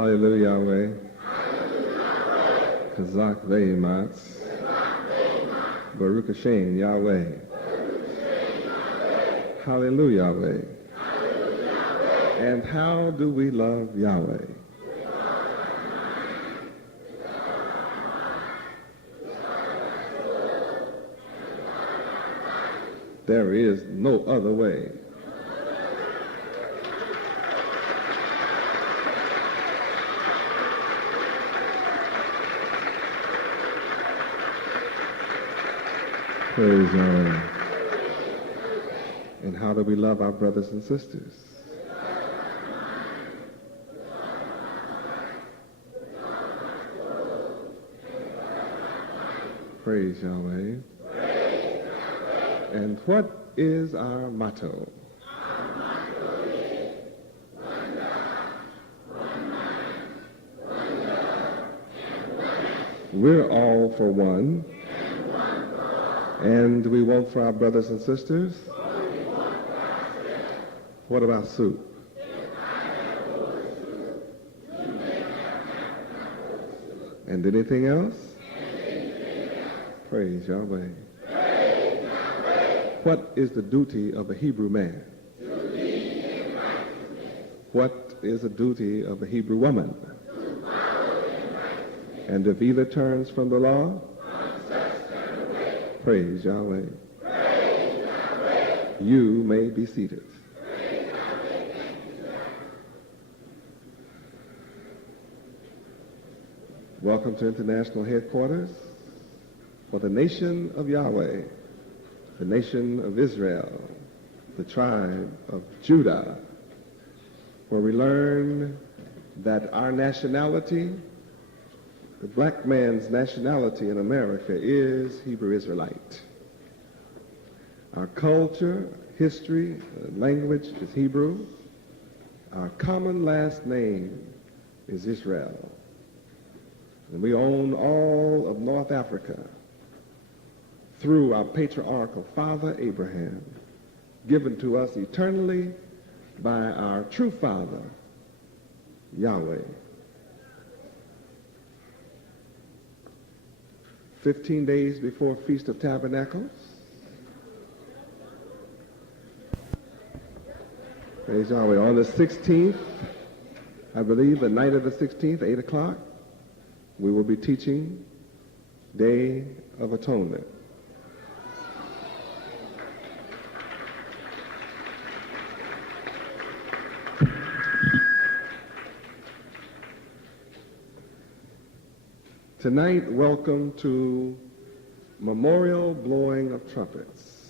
Hallelujah, Yahweh. Kazak Ve'ematz. Baruch Hashem, Yahweh. Hallelujah, Yahweh. And how do we love Yahweh? There is no other way. Praise Yahweh. And how do we love our brothers and sisters? Praise Yahweh. And what is our motto? Our motto is one God, one mind, one love, and one action. We're all for one. And one for all. And we want for our brothers and sisters? What we want for ourselves. What about soup? If I have over soup, you may have half over soup. And anything else? And anything else. Praise Yahweh. Praise Yahweh. What is the duty of a Hebrew man? To lead in righteousness. What is the duty of a Hebrew woman? To follow in righteousness. And if either turns from the law, From such turn away. praise Yahweh. Praise Yahweh. You may be seated. Praise Yahweh. Thank you, sir. Welcome to International Headquarters for the nation of Yahweh, the nation of Israel, the tribe of Judah, where we learn that our nationality, the black man's nationality in America, is Hebrew Israelite. Our culture, history, language is Hebrew. Our common last name is Israel. And we own all of North Africa through our patriarchal father Abraham, given to us eternally by our true father, Yahweh. 15 days before Feast of Tabernacles, praise Yahweh, on the 16th, I believe the night of the 16th, 8 o'clock, we will be teaching Day of Atonement. Tonight, welcome to Memorial Blowing of Trumpets.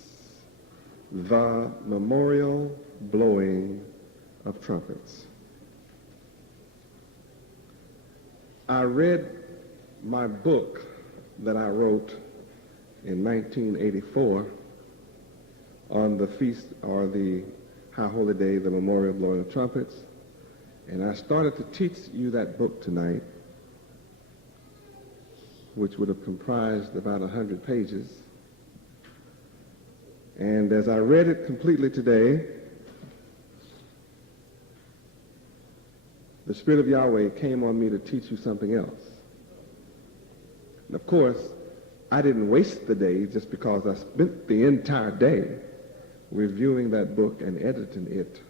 The Memorial Blowing of Trumpets. I read my book that I wrote in 1984 on the feast, or the High Holy Day, the Memorial Blowing of Trumpets, and I started to teach you that book tonight, which would have comprised about 100 pages. And as I read it completely today, the Spirit of Yahweh came on me to teach you something else. And of course, I didn't waste the day just because I spent the entire day reviewing that book and editing it,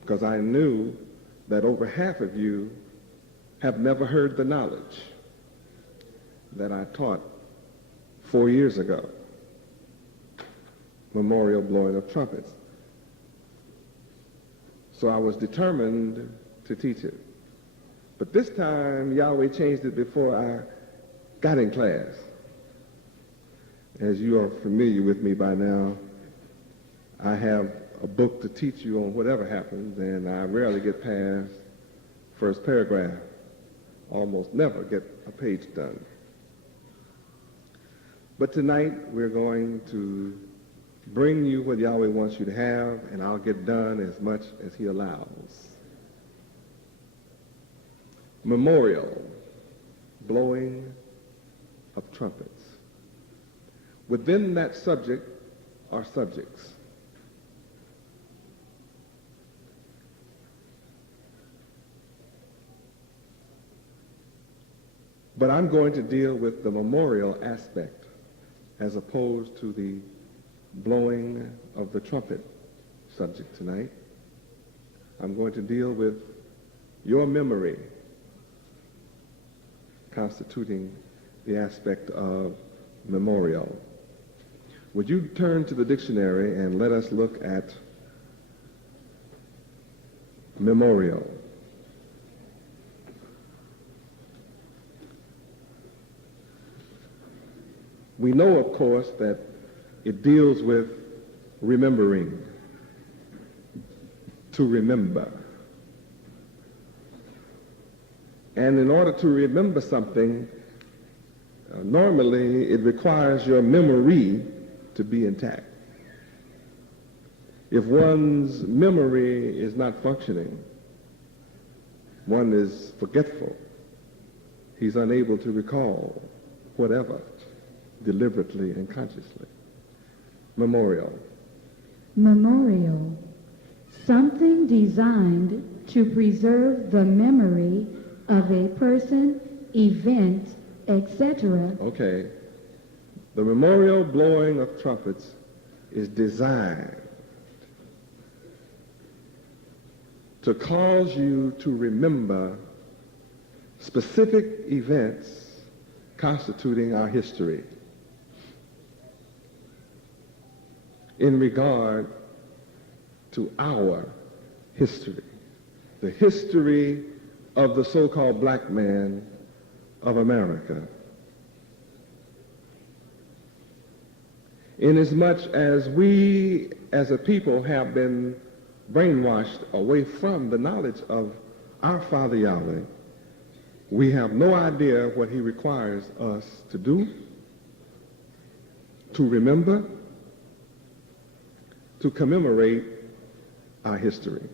because I knew that over half of you have never heard the knowledge that I taught 4 years ago, Memorial Blowing of Trumpets. So I was determined to teach it. But this time, Yahweh changed it before I got in class. As you are familiar with me by now, I have a book to teach you on whatever happens, and I rarely get past first paragraph. Almost never get a page done. But tonight, we're going to bring you what Yahweh wants you to have, and I'll get done as much as he allows. Memorial, blowing of trumpets. Within that subject are subjects. But I'm going to deal with the memorial aspect as opposed to the blowing of the trumpet subject tonight. I'm going to deal with your memory constituting the aspect of memorial. Would you turn to the dictionary and let us look at memorial? We know, of course, that it deals with remembering, to remember. And in order to remember something, normally it requires your memory to be intact. If one's memory is not functioning, one is forgetful. He's unable to recall whatever, deliberately and consciously. Memorial. Memorial. Something designed to preserve the memory of a person, event, etc. Okay. The memorial blowing of trumpets is designed to cause you to remember specific events constituting our history in regard to our history, the history of the so-called black man of America. Inasmuch as we as a people have been brainwashed away from the knowledge of our Father Yahweh, we have no idea what he requires us to do, to remember, to commemorate our history.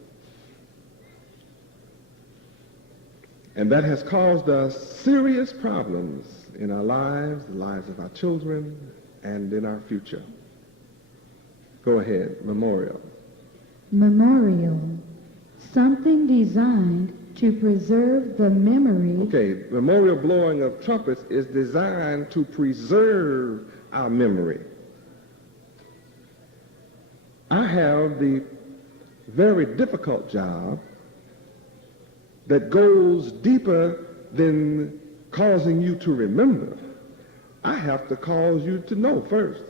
And that has caused us serious problems in our lives, the lives of our children, and in our future. Go ahead, memorial. Memorial. Something designed to preserve the memory. Okay, memorial blowing of trumpets is designed to preserve our memory. I have the very difficult job that goes deeper than causing you to remember. I have to cause you to know first.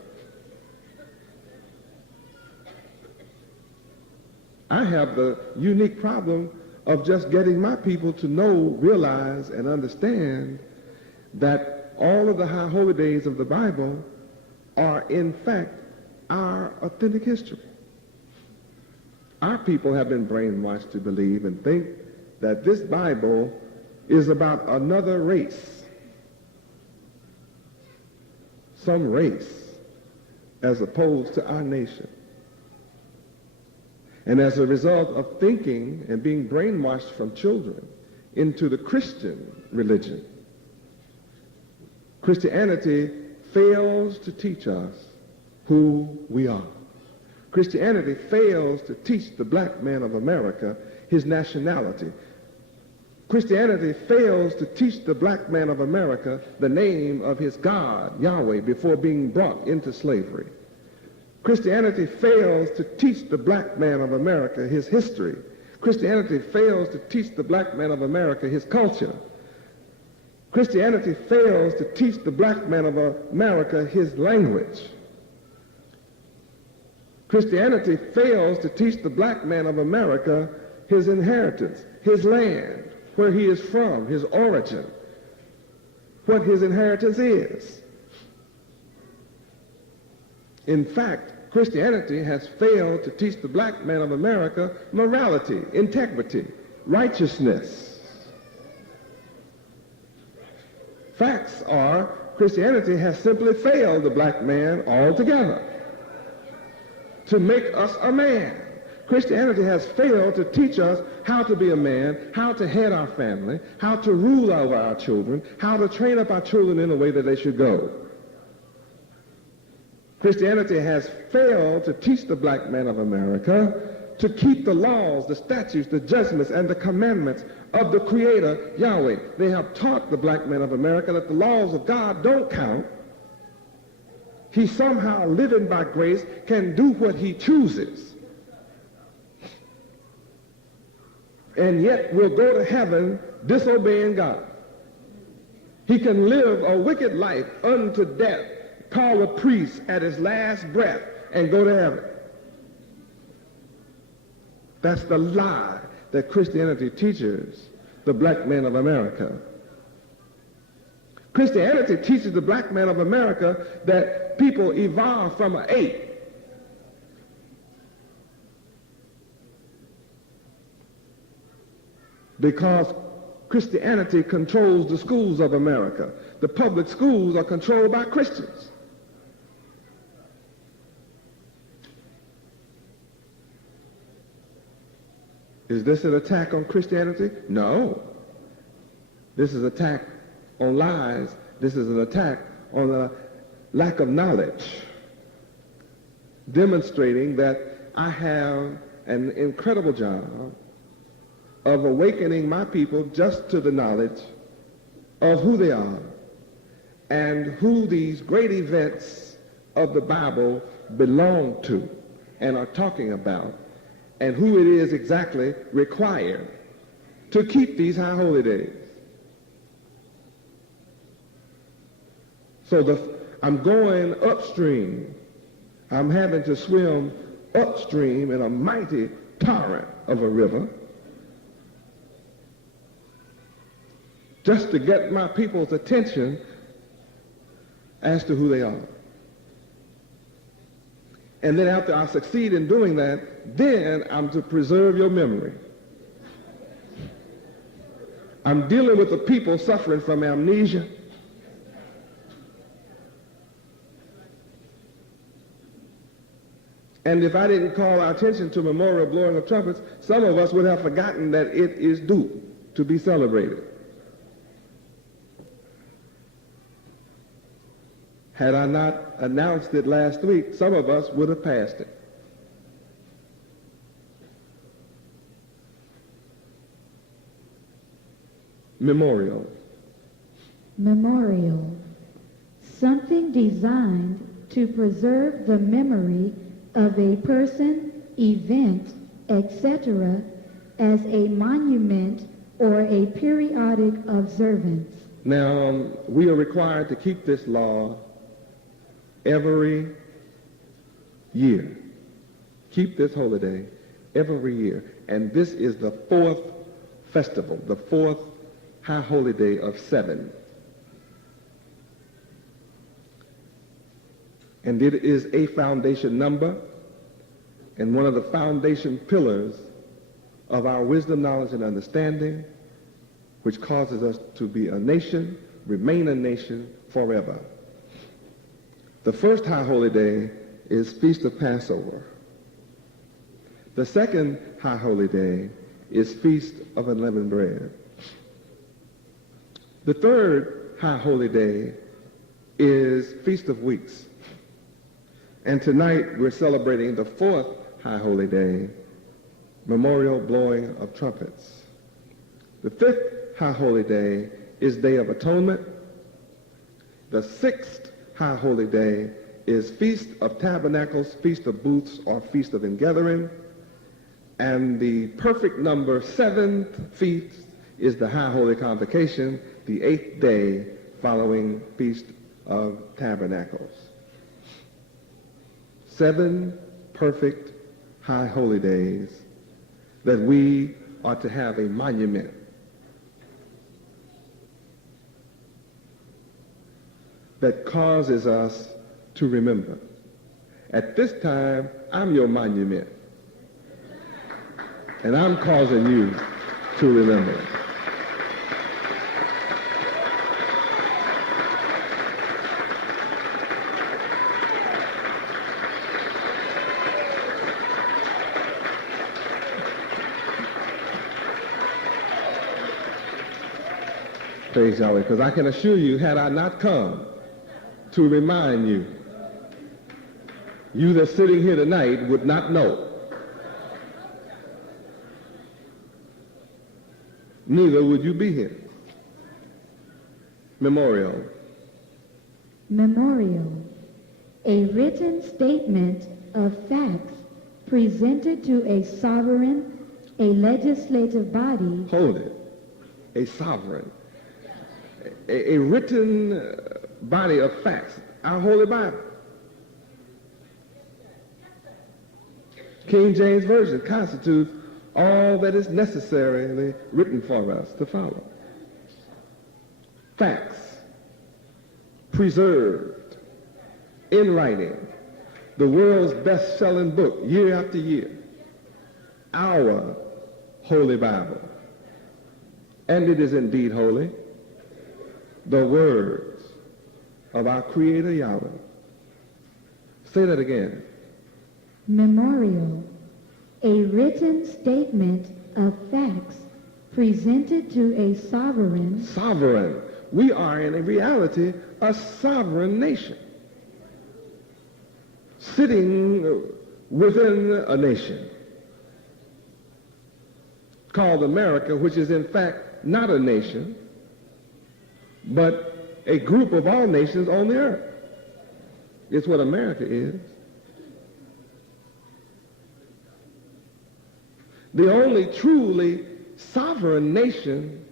I have the unique problem of just getting my people to know, realize, and understand that all of the high holy days of the Bible are in fact our authentic history. Our people have been brainwashed to believe and think that this Bible is about another race, some race, as opposed to our nation. And as a result of thinking and being brainwashed from children into the Christian religion, Christianity fails to teach us who we are. Christianity fails to teach the black man of America his nationality. Christianity fails to teach the black man of America the name of his God, Yahweh, before being brought into slavery. Christianity fails to teach the black man of America his history. Christianity fails to teach the black man of America his culture. Christianity fails to teach the black man of America his language. Christianity fails to teach the black man of America his inheritance, his land, where he is from, his origin, what his inheritance is. In fact, Christianity has failed to teach the black man of America morality, integrity, righteousness. Facts are, Christianity has simply failed the black man altogether to make us a man. Christianity has failed to teach us how to be a man, how to head our family, how to rule over our children, how to train up our children in the way that they should go. Christianity has failed to teach the black man of America to keep the laws, the statutes, the judgments, and the commandments of the Creator, Yahweh. They have taught the black men of America that the laws of God don't count. He somehow, living by grace, can do what he chooses. And yet will go to heaven disobeying God. He can live a wicked life unto death, call a priest at his last breath, and go to heaven. That's the lie that Christianity teaches the black men of America. Christianity teaches the black man of America that people evolved from an ape. Because Christianity controls the schools of America. The public schools are controlled by Christians. Is this an attack on Christianity? No. This is an attack on lies. This is an attack on a lack of knowledge, demonstrating that I have an incredible job of awakening my people just to the knowledge of who they are and who these great events of the Bible belong to and are talking about, and who it is exactly required to keep these high holy days. So I'm going upstream. I'm having to swim upstream in a mighty torrent of a river just to get my people's attention as to who they are. And then after I succeed in doing that, then I'm to preserve your memory. I'm dealing with the people suffering from amnesia. And if I didn't call our attention to memorial blowing of trumpets, some of us would have forgotten that it is due to be celebrated. Had I not announced it last week, some of us would have passed it. Memorial. Memorial. Something designed to preserve the memory of a person, event, etc., as a monument or a periodic observance. Now, we are required to keep this law every year. Keep this holiday every year. And this is the fourth festival, the fourth high holy day of 7. And it is a foundation number and one of the foundation pillars of our wisdom, knowledge, and understanding, which causes us to be a nation, remain a nation forever. The first high holy day is Feast of Passover. The second high holy day is Feast of Unleavened Bread. The third high holy day is Feast of Weeks. And tonight we're celebrating the fourth high holy day, memorial blowing of trumpets. The fifth high holy day is Day of Atonement. The sixth high holy day is Feast of Tabernacles, Feast of Booths, or Feast of Ingathering. And the perfect number, 7th feast, is the High Holy Convocation, the 8th day following Feast of Tabernacles. 7 perfect high holy days that we are to have a monument that causes us to remember. At this time, I'm your monument, and I'm causing you to remember. Praise Yahweh, because I can assure you, had I not come to remind you, you that's sitting here tonight would not know neither would you be here. Memorial. Memorial. A written statement of facts presented to a sovereign, a legislative body. Hold it. A sovereign. A written body of facts. Our Holy Bible. King James Version constitutes all that is necessarily written for us to follow. Facts. Preserved. In writing. The world's best-selling book year after year. Our Holy Bible. And it is indeed holy. The words of our Creator Yahweh. Say that again. Memorial. A written statement of facts presented to a sovereign. Sovereign. We are in reality a sovereign nation. Sitting within a nation called America, which is in fact not a nation, but a group of all nations on the earth. It's what America is. The only truly sovereign nation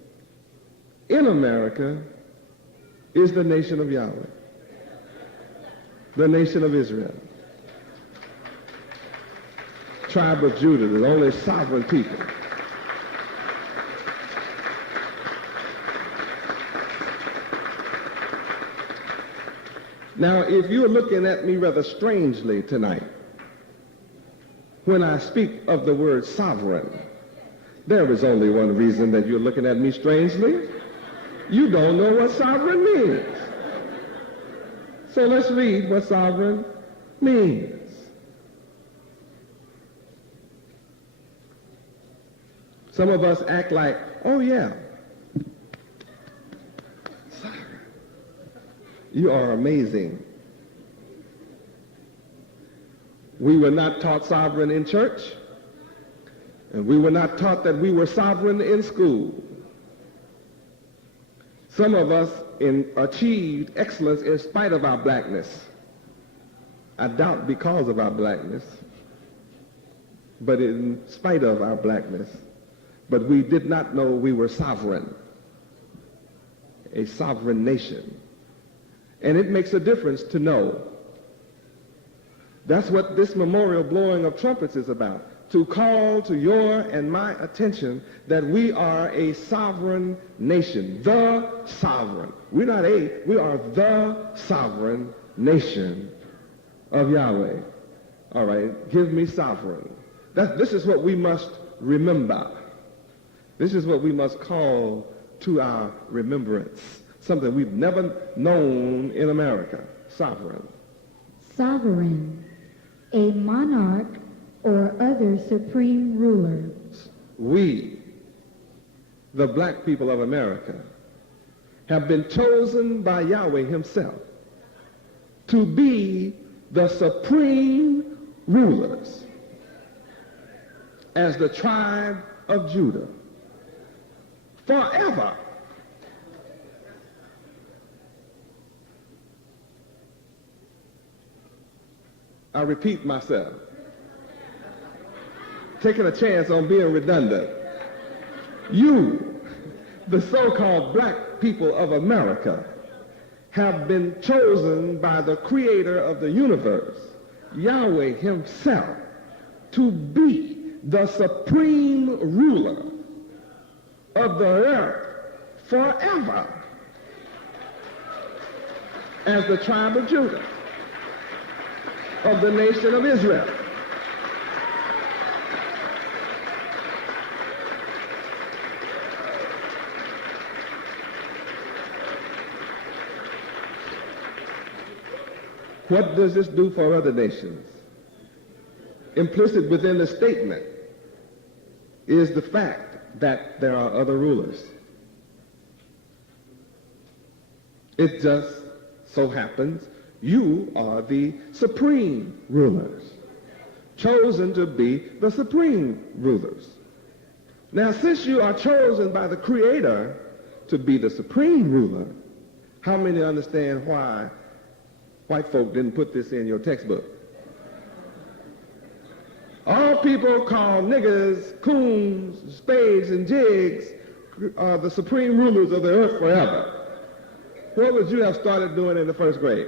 in America is the nation of Yahweh, the nation of Israel. Tribe of Judah, the only sovereign people. Now, if you're looking at me rather strangely tonight, when I speak of the word sovereign, there is only one reason that you're looking at me strangely. You don't know what sovereign means. So let's read what sovereign means. Some of us act like, oh yeah, sovereign. You are amazing. We were not taught sovereign in church, and we were not taught that we were sovereign in school. Some of us achieved excellence in spite of our blackness. I doubt because of our blackness, but in spite of our blackness. But we did not know we were sovereign, a sovereign nation. And it makes a difference to know. That's what this memorial blowing of trumpets is about, to call to your and my attention that we are a sovereign nation, the sovereign. We're not we are the sovereign nation of Yahweh. All right, give me sovereign. This is what we must remember. This is what we must call to our remembrance, something we've never known in America, sovereign. Sovereign. A monarch or other supreme ruler. We, the black people of America, have been chosen by Yahweh himself to be the supreme rulers as the tribe of Judah forever. I repeat myself, taking a chance on being redundant. You, the so-called black people of America, have been chosen by the creator of the universe, Yahweh himself, to be the supreme ruler of the earth forever as the tribe of Judah, of the nation of Israel. What does this do for other nations? Implicit within the statement is the fact that there are other rulers. It just so happens you are the supreme rulers, chosen to be the supreme rulers. Now, since you are chosen by the Creator to be the supreme ruler, how many understand why white folk didn't put this in your textbook? All people call niggers, coons, spades, and jigs are the supreme rulers of the earth forever. What would you have started doing in the first grade?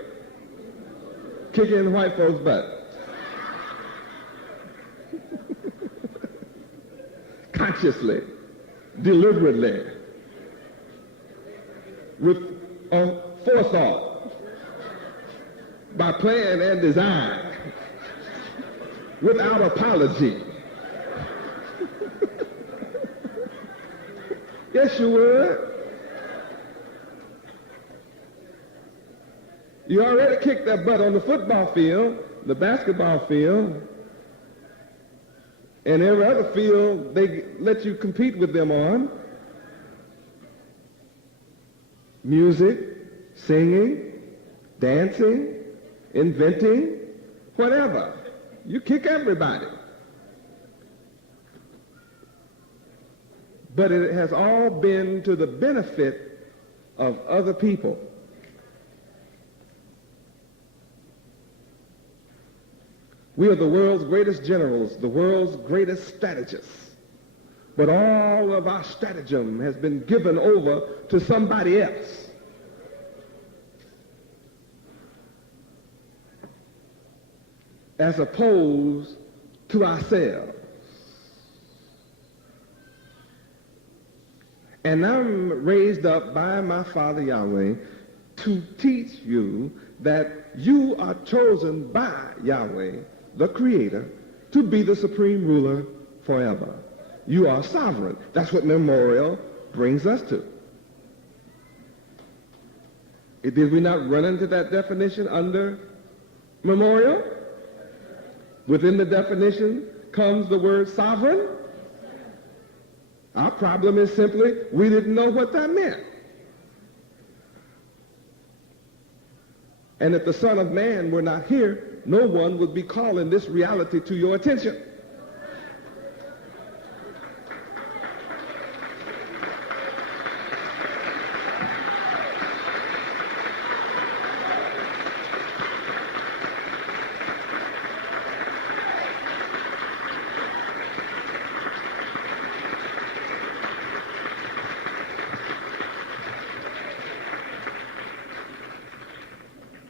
Kicking white folks' butt. Consciously, deliberately, with forethought, by plan and design, without apology. Yes, you would. You already kicked that butt on the football field, the basketball field, and every other field they let you compete with them on. Music, singing, dancing, inventing, whatever. You kick everybody. But it has all been to the benefit of other people. We are the world's greatest generals, the world's greatest strategists. But all of our stratagem has been given over to somebody else. As opposed to ourselves. And I'm raised up by my Father Yahweh to teach you that you are chosen by Yahweh, the Creator, to be the supreme ruler forever. You are sovereign. That's what memorial brings us to. Did we not run into that definition under memorial? Within the definition comes the word sovereign. Our problem is simply we didn't know what that meant. And if the Son of Man were not here, no one would be calling this reality to your attention.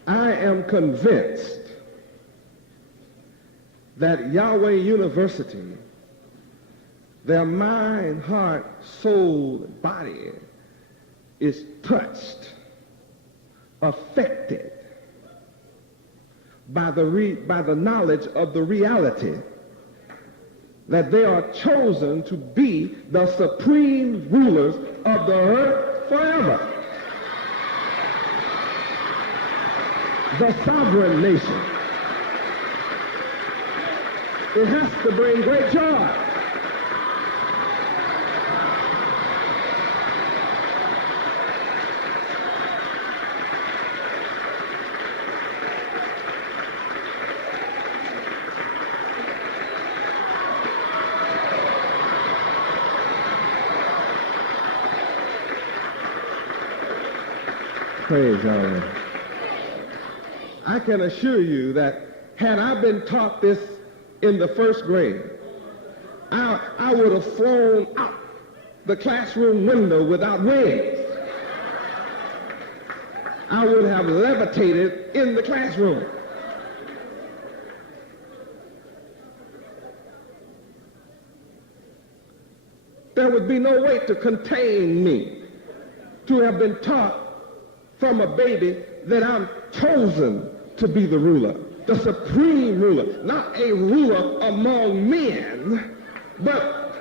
I am convinced that Yahweh University, their mind, heart, soul, body is touched, affected by the knowledge of the reality that they are chosen to be the supreme rulers of the earth forever. The sovereign nation. It has to bring great joy. Praise Yahweh. I can assure you that had I been taught this in the first grade, I would have flown out the classroom window without wings. I would have levitated in the classroom. There would be no way to contain me to have been taught from a baby that I'm chosen to be the ruler, the supreme ruler, not a ruler among men,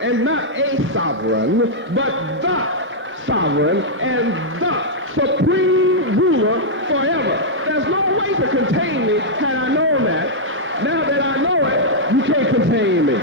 and not a sovereign, but the sovereign and the supreme ruler forever. There's no way to contain me had I known that. Now that I know it, you can't contain me.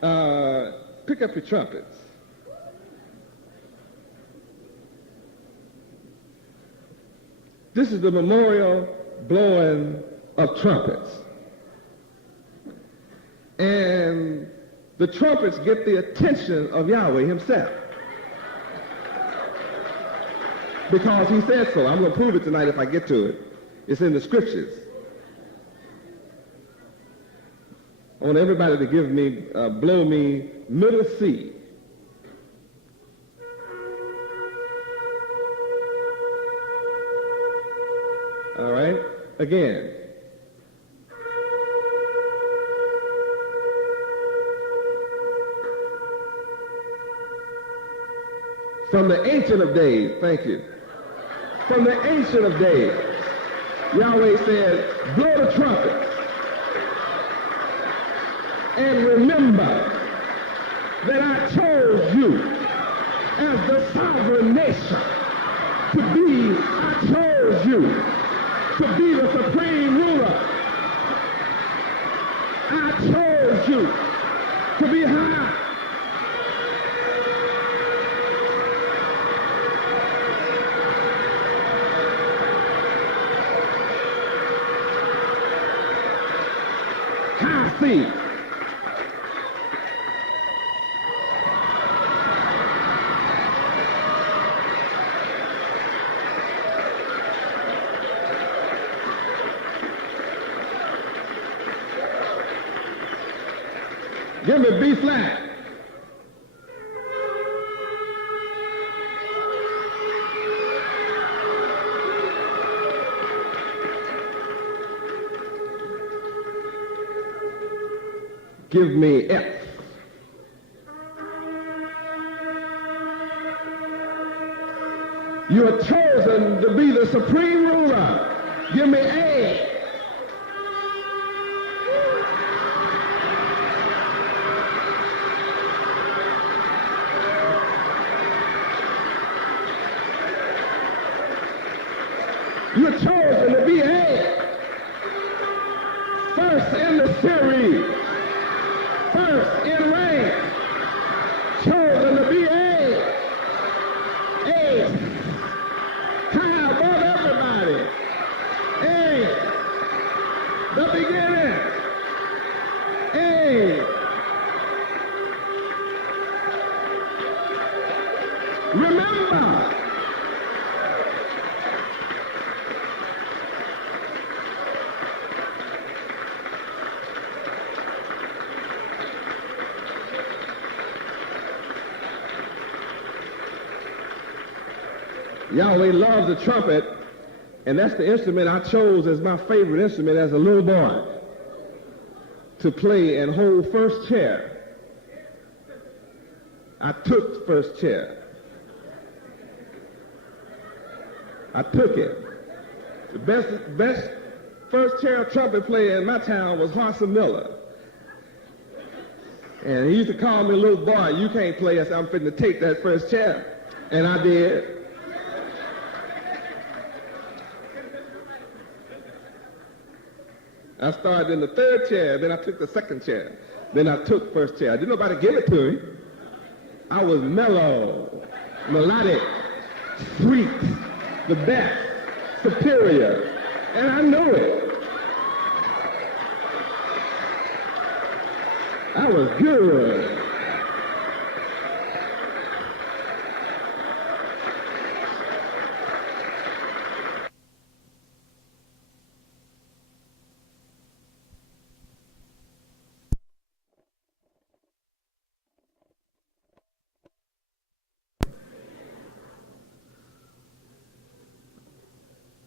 Pick up your trumpets. This is the memorial blowing of trumpets. And the trumpets get the attention of Yahweh himself. Because he said so. I'm going to prove it tonight if I get to it. It's in the scriptures. I want everybody to give me, blow me middle C. All right, again. From the Ancient of Days, thank you. From the Ancient of Days, Yahweh said, blow the trumpet. And remember that I chose you as the sovereign nation to be, I chose you to be the supreme ruler. I chose you to be high. High seat. Give me B flat. Give me F. You are chosen to be the supreme ruler. Give me A. You're chosen to be A. First in the series. First in rank. Chosen to be A. A. High above everybody. A. The beginning. A. Remember. Yahweh loves the trumpet, and that's the instrument I chose as my favorite instrument as a little boy to play and hold first chair. I took first chair. I took it. The best first chair trumpet player in my town was Harson Miller. And he used to call me a little boy, you can't play. I said, I'm fitting to take that first chair. And I did. I started in the third chair, then I took the second chair, then I took first chair. Didn't nobody give it to me. I was mellow, melodic, sweet, the best, superior, and I knew it. I was good.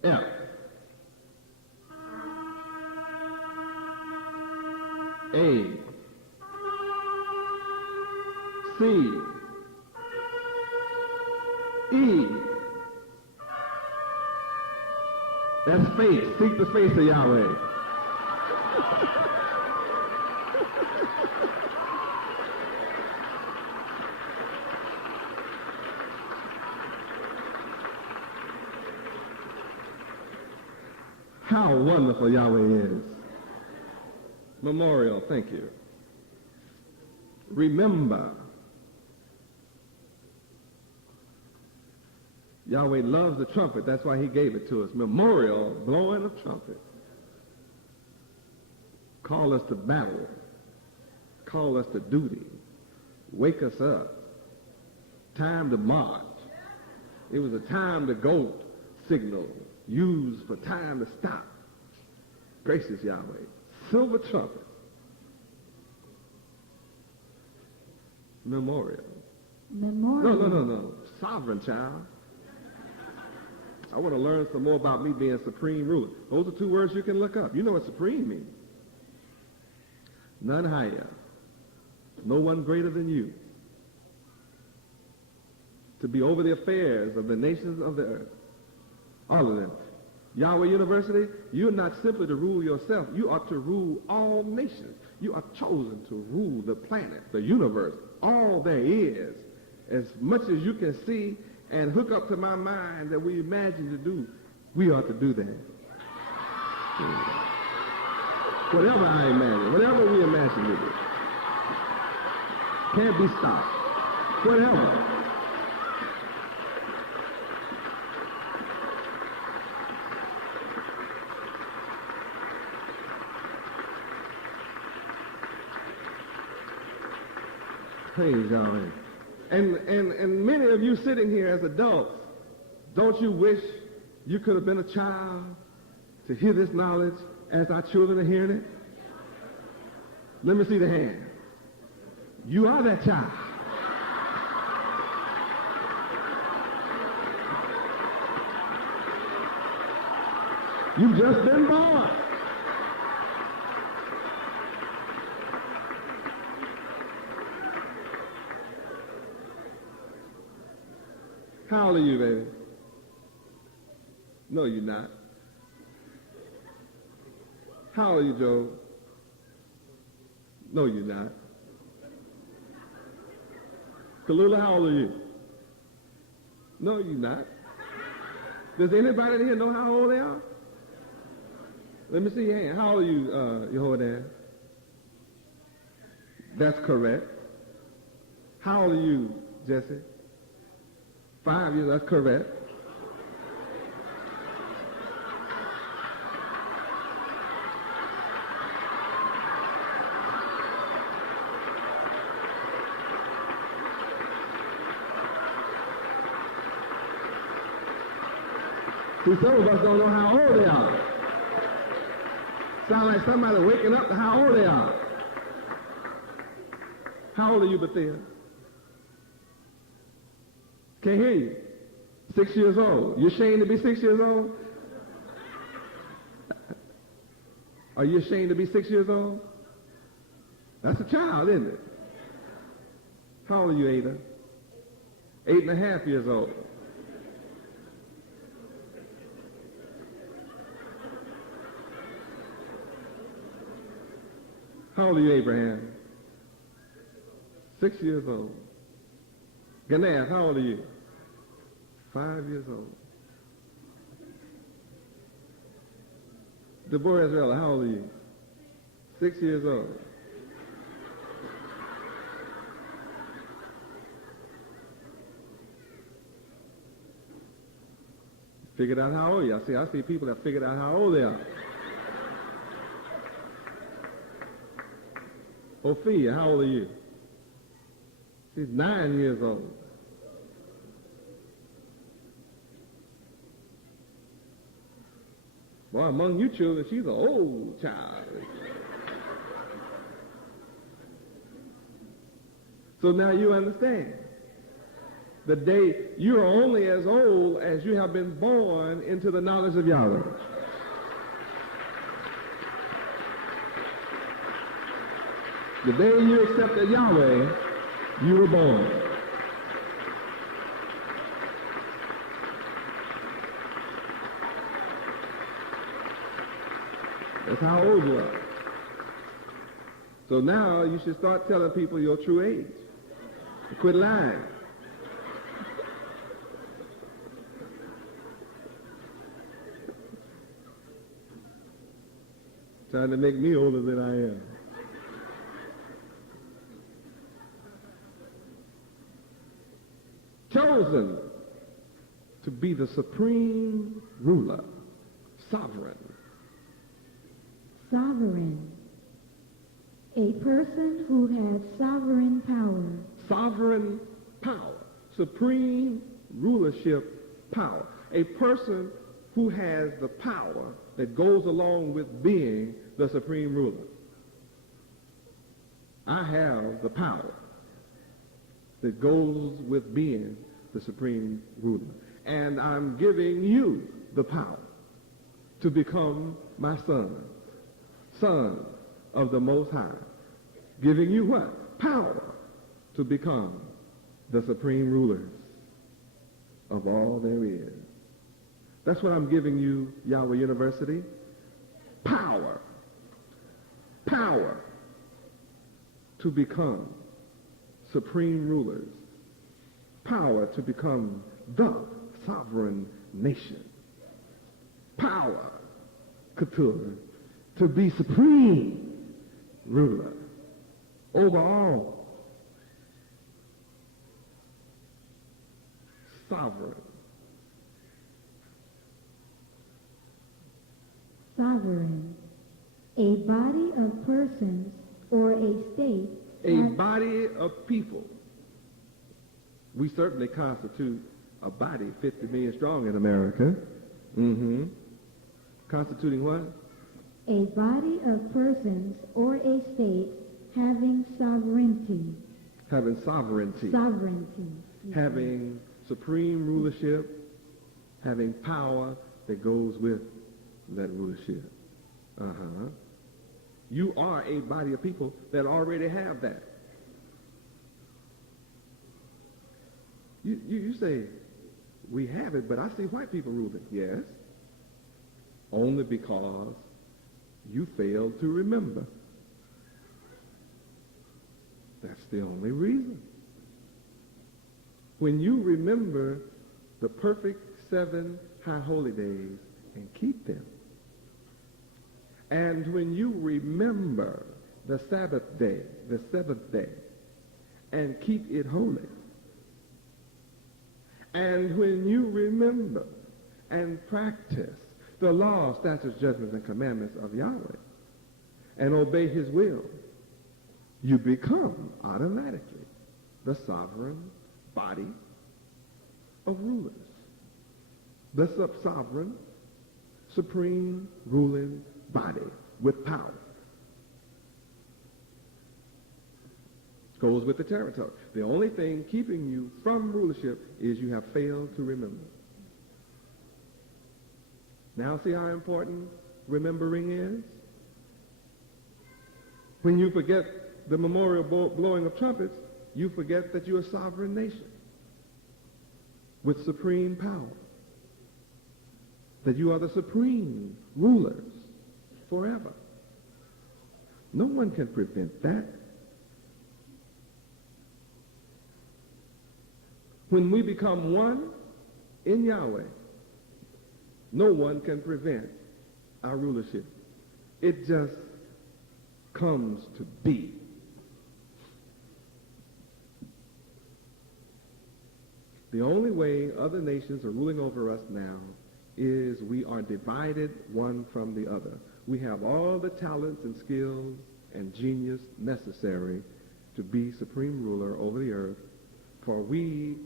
F. A. C. E. That's faith. Seek the face of Yahweh. How wonderful Yahweh is. Memorial, thank you. remember. Yahweh loves the trumpet. That's why he gave it to us. Memorial, blowing of trumpet. Call us to battle. Call us to duty. Wake us up. Time to march. It was a time to go signal used for time to stop. Gracious Yahweh. Silver trumpet. Memorial. Memorial. No. Sovereign child. I want to learn some more about me being supreme ruler. Those are two words you can look up. You know what supreme means. None higher. No one greater than you. To be over the affairs of the nations of the earth. All of them. Yahweh University, you're not simply to rule yourself. You are to rule all nations. You are chosen to rule the planet, the universe, all there is. As much as you can see and hook up to my mind that we imagine to do, we ought to do that. Whatever I imagine, whatever we imagine to do, can't be stopped. Whatever. Praise Yahweh. And many of you sitting here as adults, don't you wish you could have been a child to hear this knowledge as our children are hearing it? Let me see the hand. You are that child. You've just been born. How old are you, baby? No, you're not. How old are you, Joe? No, you're not. Kalula, how old are you? No, you're not. Does anybody in here know how old they are? Let me see your hand. How old are you, Yehoiada? That's correct. How old are you, Jesse? 5 years, that's correct. See, some of us don't know how old they are. Sound like somebody waking up to how old they are. How old are you, Bethia? Can't hear you. 6 years old. You ashamed to be 6 years old? Are you ashamed to be 6 years old? That's a child, isn't it? How old are you, Ada? 8.5 years old. How old are you, Abraham? 6 years old. Ganath, how old are you? 5 years old. Deborah Israel, how old are you? 6 years old. Figured out how old you are. I see people that figured out how old they are. Ophia, how old are you? She's 9 years old. Boy, among you children, she's an old child. So now you understand. The day you are only as old as you have been born into the knowledge of Yahweh. The day you accepted Yahweh, you were born. That's how old you are. So now you should start telling people your true age. Quit lying. Trying to make me older than I am. chosen to be the supreme ruler, sovereign. Sovereign. A person who has sovereign power. Sovereign power. Supreme rulership power. A person who has the power that goes along with being the supreme ruler. I have the power that goes with being the supreme ruler. And I'm giving you the power to become my son, son of the Most High. Giving you what? Power to become the supreme rulers of all there is. That's what I'm giving you, Yahweh University. Power. Power to become supreme rulers. Power to become the sovereign nation. Power, couture, to be supreme ruler over all. Sovereign. Sovereign. A body of persons or a state. A body of people. We certainly constitute a body 50 million strong in America. Constituting what? A body of persons or a state having sovereignty. Having sovereignty. Sovereignty. Having supreme rulership. Having power that goes with that rulership. You are a body of people that already have that. You say, we have it, but I see white people ruling. Yes. Only because you failed to remember. That's the only reason. When you remember the perfect 7 high holy days and keep them, and when you remember the Sabbath day, the 7th day, and keep it holy, and when you remember and practice the law, statutes, judgments, and commandments of Yahweh, and obey his will, you become automatically the sovereign body of rulers. The sovereign, supreme ruling body with power. Goes with the territory. The only thing keeping you from rulership is you have failed to remember. Now see how important remembering is? When you forget the memorial blowing of trumpets, you forget that you're a sovereign nation with supreme power. That you are the supreme rulers forever. No one can prevent that. When we become one in Yahweh, no one can prevent our rulership. It just comes to be. The only way other nations are ruling over us now is we are divided one from the other. We have all the talents and skills and genius necessary to be supreme ruler over the earth, for we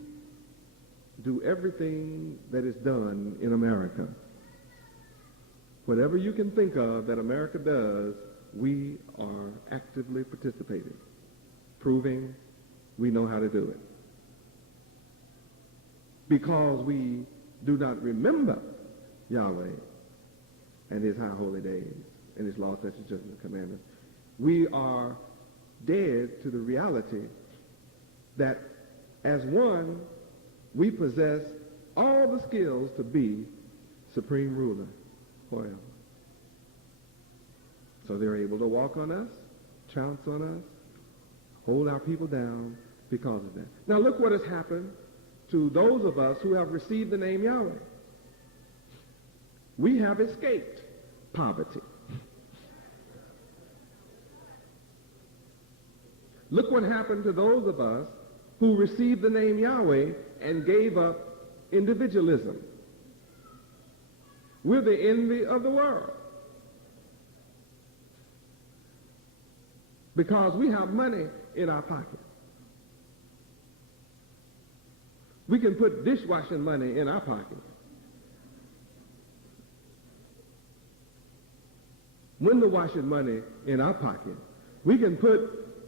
do everything that is done in America. Whatever you can think of that America does, we are actively participating, proving we know how to do it. Because we do not remember Yahweh and his high holy days and his law, statutes, judgments, and commandments, we are dead to the reality that as one, we possess all the skills to be supreme ruler forever. So they're able to walk on us, trounce on us, hold our people down because of that. Now look what has happened to those of us who have received the name Yahweh. We have escaped poverty. Look what happened to those of us who received the name Yahweh and gave up individualism. We're the envy of the world because we have money in our pocket. We can put dishwashing money in our pocket. Window washing money in our pocket. We can put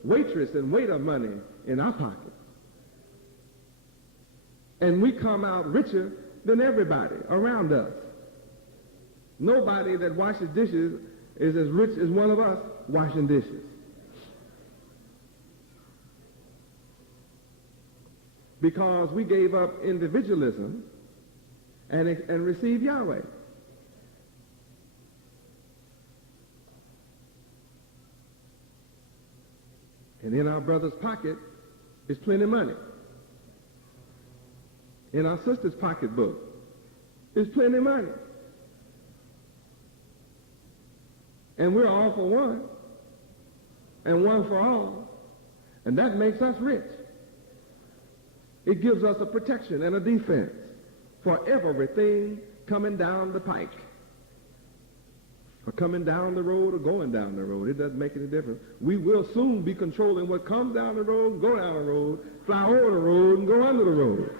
waitress and waiter money in our pocket. And we come out richer than everybody around us. Nobody that washes dishes is as rich as one of us washing dishes. Because we gave up individualism and received Yahweh. And in our brother's pocket is plenty of money. In our sister's pocketbook is plenty of money. And we're all for one and one for all. And that makes us rich. It gives us a protection and a defense for everything coming down the pike. Or coming down the road or going down the road. It doesn't make any difference. We will soon be controlling what comes down the road, go down the road, fly over the road, and go under the road.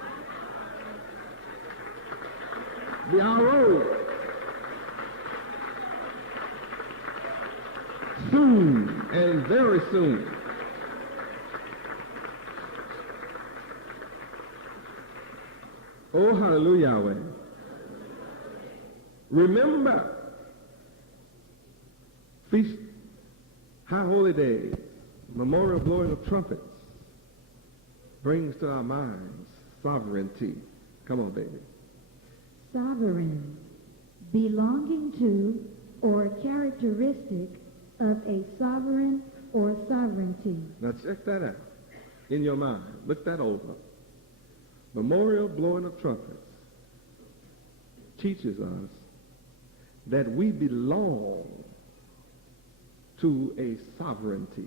Be our road. Soon and very soon. Oh, hallelujah, Yahweh. Remember, feast, high holy days, memorial blowing of trumpets brings to our minds sovereignty. Come on, baby. Sovereign, belonging to or characteristic of a sovereign or sovereignty. Now check that out in your mind. Look that over. Memorial blowing of trumpets teaches us that we belong to a sovereignty.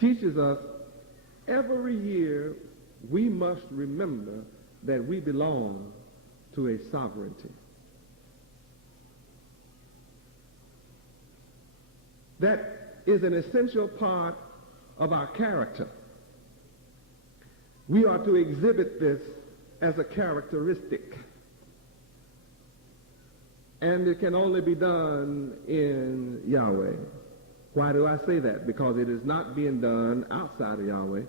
Teaches us every year we must remember that we belong to a sovereignty. That is an essential part of our character. We are to exhibit this as a characteristic. And it can only be done in Yahweh. Why do I say that? Because it is not being done outside of Yahweh.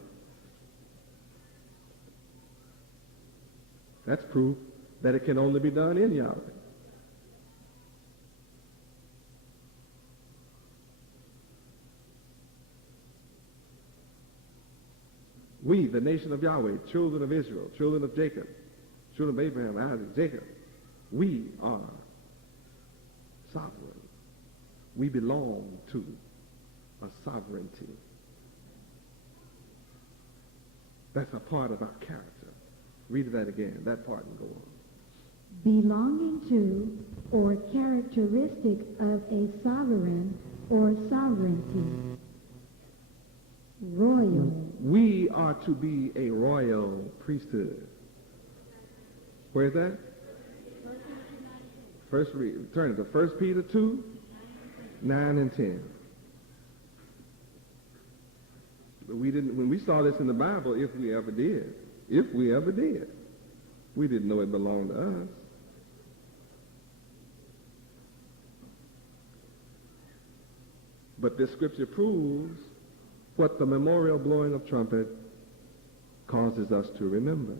That's proof that it can only be done in Yahweh. We, the nation of Yahweh, children of Israel, children of Jacob, children of Abraham, Isaac, Jacob, we are sovereign. We belong to a sovereignty. That's a part of our character. Read that again, that part, and go on. Belonging to or characteristic of a sovereign or sovereignty. Royal. We are to be a royal priesthood. Where is that? First read. Turn to 1 Peter 2, 9 and 10. But we didn't, when we saw this in the Bible, if we ever did, we didn't know it belonged to us. But this scripture proves what the memorial blowing of trumpet causes us to remember.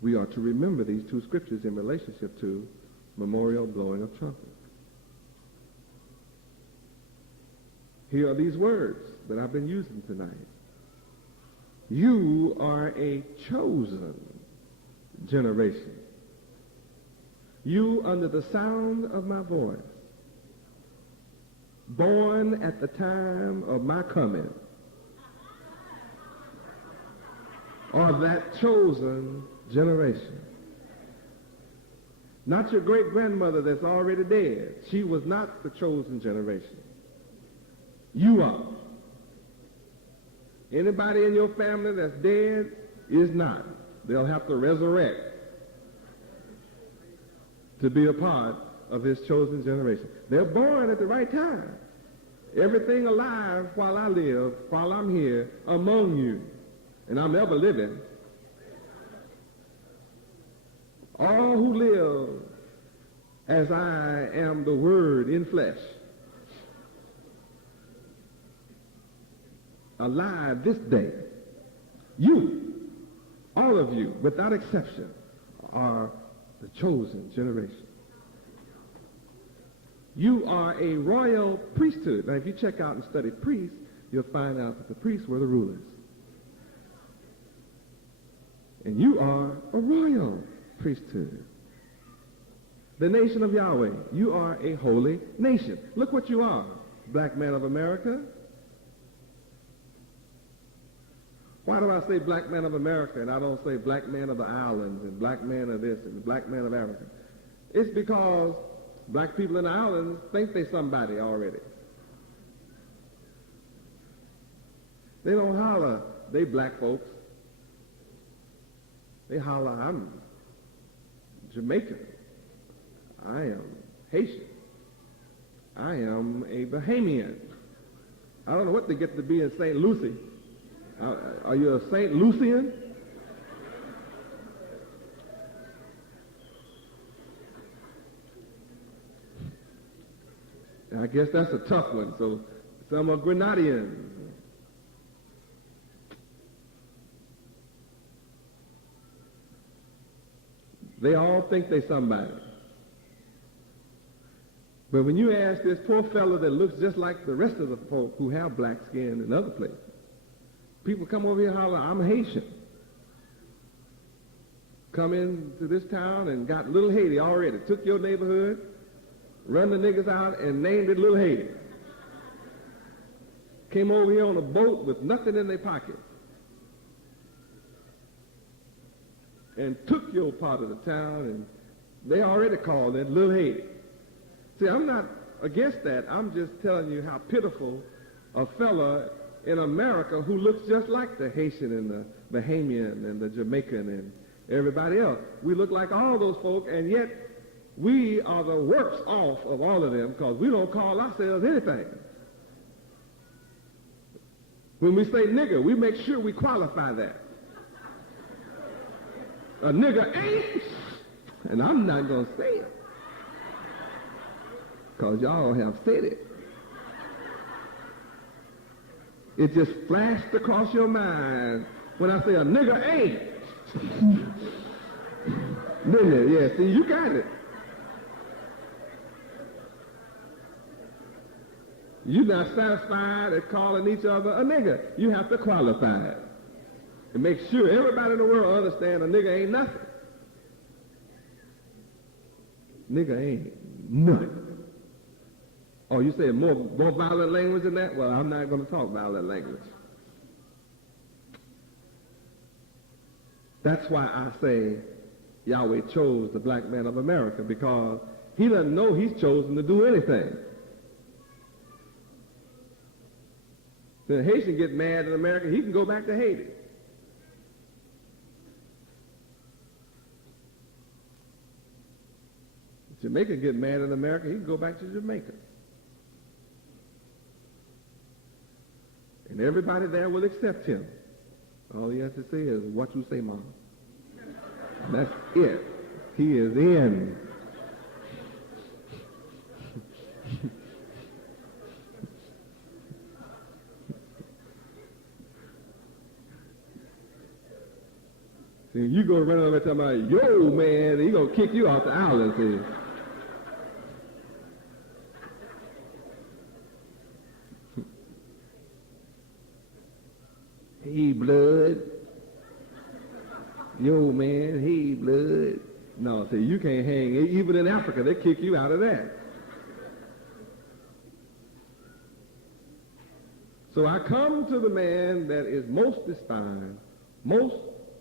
We are to remember these two scriptures in relationship to memorial blowing of trumpet. Here are these words that I've been using tonight. You are a chosen generation. You under the sound of my voice, born at the time of my coming, are that chosen generation. Not your great-grandmother that's already dead. She was not the chosen generation. You are. Anybody in your family that's dead is not. They'll have to resurrect to be a part of his chosen generation. They're born at the right time. Everything alive while I live, while I'm here among you, and I'm ever living. All who live as I am the Word in flesh, alive this day. You, all of you, without exception, are the chosen generation. You are a royal priesthood. Now, if you check out and study priests, you'll find out that the priests were the rulers. And you are a royal priesthood. The nation of Yahweh. You are a holy nation. Look what you are, black man of America. Why do I say black man of America and I don't say black man of the islands and black man of this and black man of Africa? It's because black people in the islands think they somebody already. They don't holler, they black folks. They holler, I'm Jamaican. I am Haitian. I am a Bahamian. I don't know what they get to be in St. Lucie. Are you a St. Lucian? I guess that's a tough one. So some are Grenadians. They all think they somebody. But when you ask this poor fellow that looks just like the rest of the folk who have black skin in other places, people come over here and holler, I'm Haitian. Come into this town and got Little Haiti already. Took your neighborhood, run the niggas out, and named it Little Haiti. Came over here on a boat with nothing in their pocket. And took your part of the town, and they already called it Little Haiti. See, I'm not against that. I'm just telling you how pitiful a fella in America who looks just like the Haitian and the Bahamian and the Jamaican and everybody else. We look like all those folk, and yet we are the worst off of all of them because we don't call ourselves anything. When we say nigger, we make sure we qualify that. A nigger ain't, and I'm not going to say it because y'all have said it. It just flashed across your mind when I say a nigger ain't. Didn't it? Yeah, see, you got it. You're not satisfied at calling each other a nigger. You have to qualify it. And make sure everybody in the world understands a nigger ain't nothing. Nigger ain't nothing. Oh, you say more violent language than that? Well, I'm not going to talk violent language. That's why I say Yahweh chose the black man of America, because he doesn't know he's chosen to do anything. The Haitian get mad in America, he can go back to Haiti. Jamaica get mad in America, he can go back to Jamaica. And everybody there will accept him. All he has to say is, what you say, Mom? That's it. He is in. See, you go run over talking about, yo, man, he gonna kick you off the island, see. Hey, blood. Yo, man, hey, blood. No, see, you can't hang. Even in Africa, they kick you out of that. So I come to the man that is most despised, most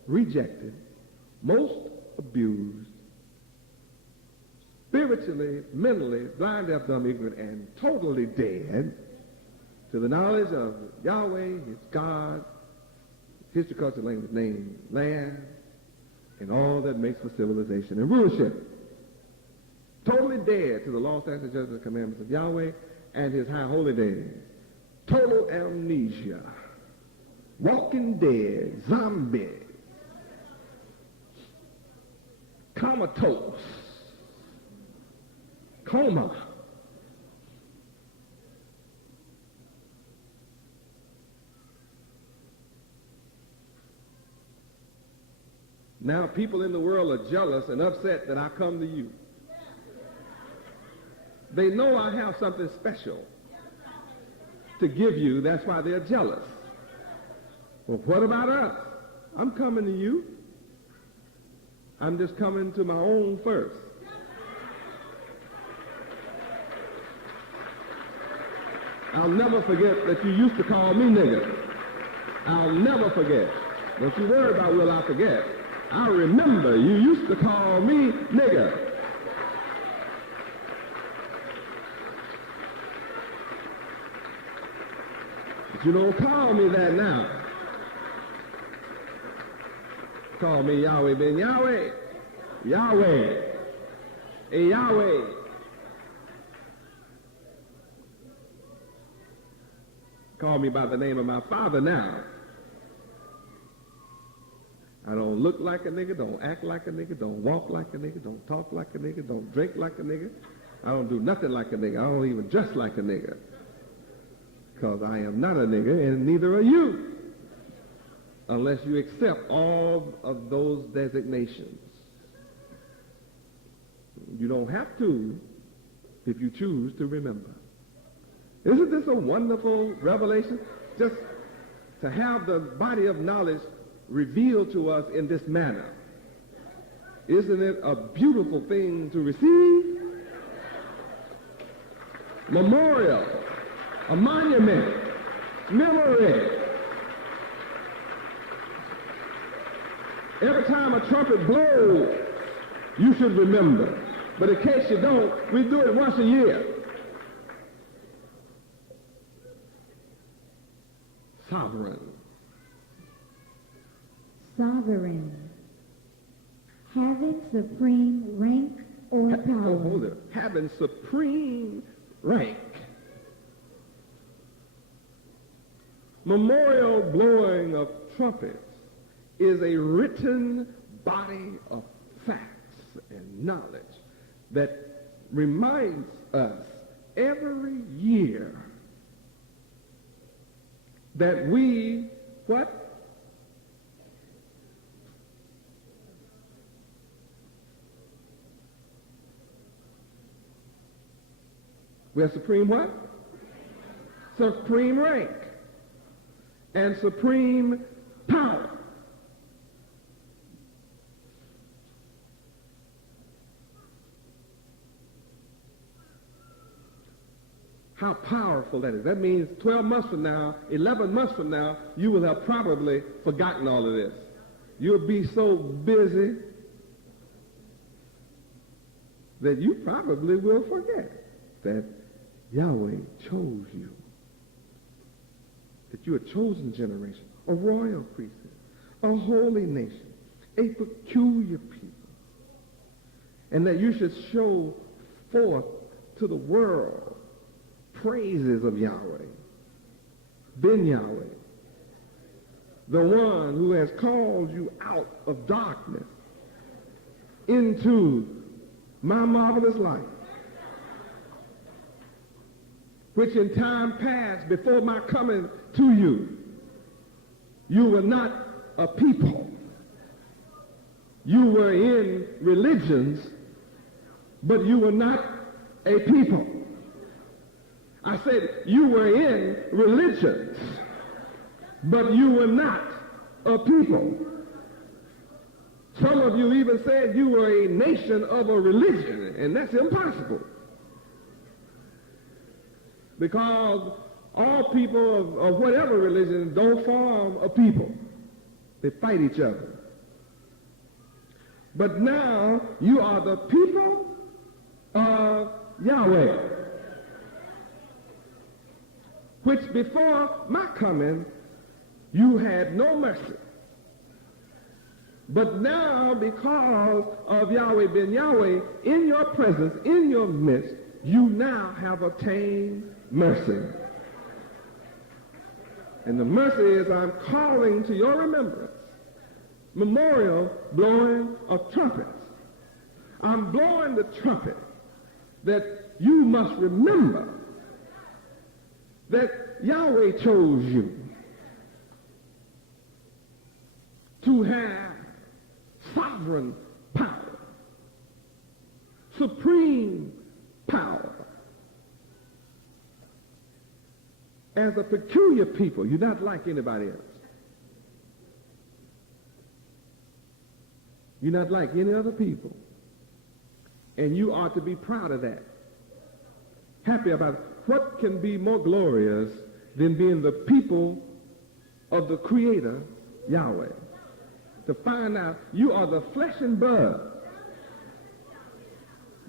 rejected, most abused, spiritually, mentally, blind, deaf, dumb, ignorant, and totally dead. to the knowledge of Yahweh, his God, history, culture, language, name, land, and all that makes for civilization and rulership. Totally dead to the law, statutes, judgments, and commandments of Yahweh and his high holy days. Total amnesia. Walking dead, zombie, comatose, coma. Now people in the world are jealous and upset that I come to you. They know I have something special to give you. That's why they're jealous. Well, what about us? I'm coming to you. I'm just coming to my own first. I'll never forget that you used to call me nigger. I'll never forget. Don't you worry about will I forget. I remember you used to call me nigger. But you don't call me that now. Call me Yahweh ben Yahweh. Yahweh. Hey Yahweh. Call me by the name of my father now. I don't look like a nigga, don't act like a nigga, don't walk like a nigga, don't talk like a nigga, don't drink like a nigga. I don't do nothing like a nigga. I don't even dress like a nigga. Because I am not a nigga and neither are you. Unless you accept all of those designations. You don't have to if you choose to remember. Isn't this a wonderful revelation? Just to have the body of knowledge revealed to us in this manner. Isn't it a beautiful thing to receive? Memorial, a monument, memory. Every time a trumpet blows, you should remember. But in case you don't, we do it once a year. Sovereign. Sovereign. Having supreme rank or power. Oh, hold it. Having supreme rank. Memorial blowing of trumpets is a written body of facts and knowledge that reminds us every year that we, what? We have supreme what? Supreme rank and supreme power. How powerful that is. That means 12 months from now, 11 months from now, you will have probably forgotten all of this. You'll be so busy that you probably will forget that Yahweh chose you. That you're a chosen generation, a royal priesthood, a holy nation, a peculiar people. And that you should show forth to the world praises of Yahweh, ben Yahweh, the one who has called you out of darkness into my marvelous light, which in time past, before my coming to you, you were not a people. You were in religions, but you were not a people. I said you were in religions, but you were not a people. Some of you even said you were a nation of a religion, and that's impossible. Because all people of whatever religion don't form a people. They fight each other. But now you are the people of Yahweh, which before my coming you had no mercy. But now, because of Yahweh ben Yahweh, in your presence, in your midst, you now have obtained mercy. And the mercy is I'm calling to your remembrance, memorial blowing of trumpets. I'm blowing the trumpet that you must remember that Yahweh chose you to have sovereign power, supreme power. As a peculiar people, you're not like anybody else. You're not like any other people. And you ought to be proud of that. Happy about it. What can be more glorious than being the people of the Creator, Yahweh? To find out you are the flesh and blood.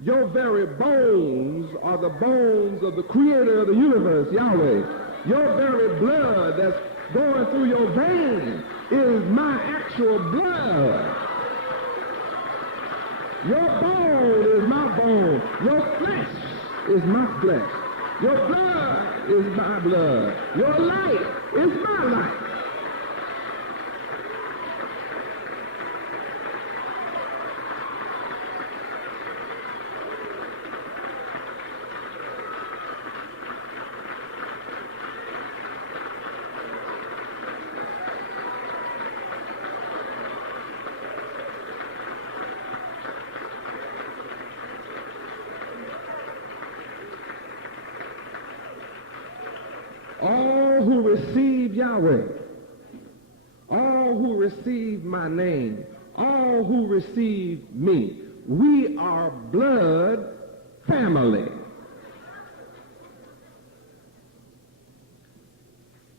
Your very bones are the bones of the Creator of the universe, Yahweh. Your very blood that's going through your veins is my actual blood. Your bone is my bone. Your flesh is my flesh. Your blood is my blood. Your life is my life. All who receive Yahweh, all who receive my name, all who receive me, we are blood family.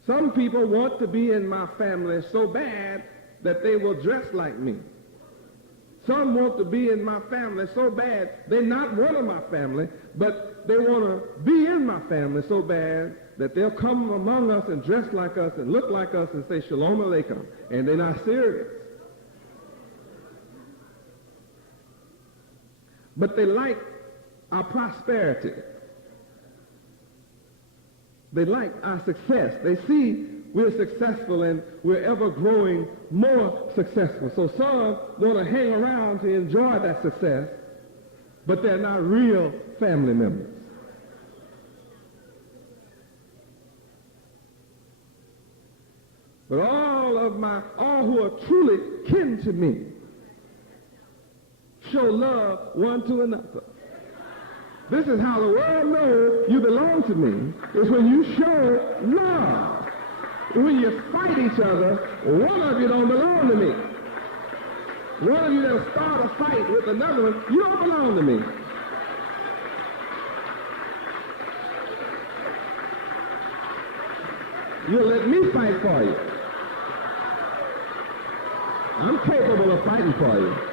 Some people want to be in my family so bad that they will dress like me. Some want to be in my family so bad they're not one of my family, but they want to be in my family so bad that they'll come among us and dress like us and look like us and say Shalom Aleichem, and they're not serious. But they like our prosperity. They like our success. They see we're successful and we're ever growing more successful. So some want to hang around to enjoy that success, but they're not real family members. But all who are truly kin to me show love one to another. This is how the world knows you belong to me, is when you show love. When you fight each other, one of you don't belong to me. One of you that start a fight with another one, you don't belong to me. You'll let me fight for you. I'm capable of fighting for you.